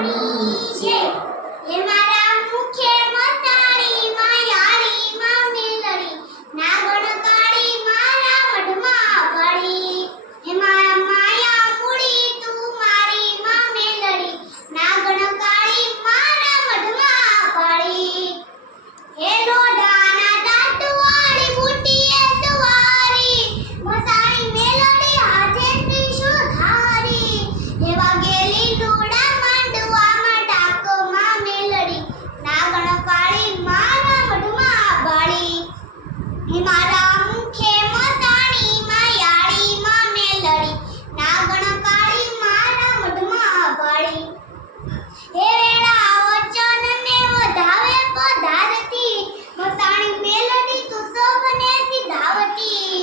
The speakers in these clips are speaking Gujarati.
મસાણી છે એ મારા મુખે મસાણી માયાળી માં મેલડી નાગણ કાળી મારા મઢમાં પડી હે મારા માયા મૂડી તું મારી માં મેલડી નાગણ કાળી મારા મઢમાં પડી હે લોઢાના દાંત વાળી બુટીએ સવારી મસાણી મેલડી હાથે ત્રિશૂળ ધારી હે વાગેલી લોડા માંડવામાં ટાકમાં મેલડી નાગણ કાળી મારા મઢમાં બાળી હે મારા મુખે મસાણી માયાળી માં મેલડી નાગણ કાળી મારા મઢમાં બાળી હે વેળા વચન ને વધાવે પધારતી મસાણી મેલડી તું સૌને સિધાવતી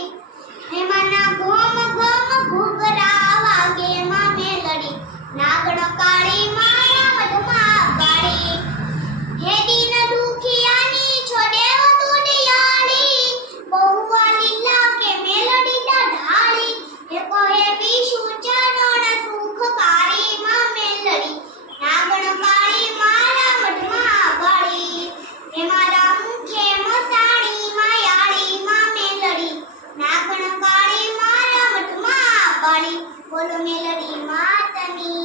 હે માના ઘોમ ઘોમ ઘૂઘરા વાગે માં મેલડી નાગણ કાળી મારા મઢમાં બાળી હે દીન દુખિયાની છોડેવ તું દિયાળી બહુવા લીલા કે મેલડી ઢાળી હે કહે વિષુ ચરણ સુખકારી માં મેલડી નાગણ કાળી મારા મઢમાં બાળી હે મારા મુખે મસાણી માયાળી માં મેલડી નાગણ કાળી મારા મઢમાં બાળી બોલો મેલડી માતની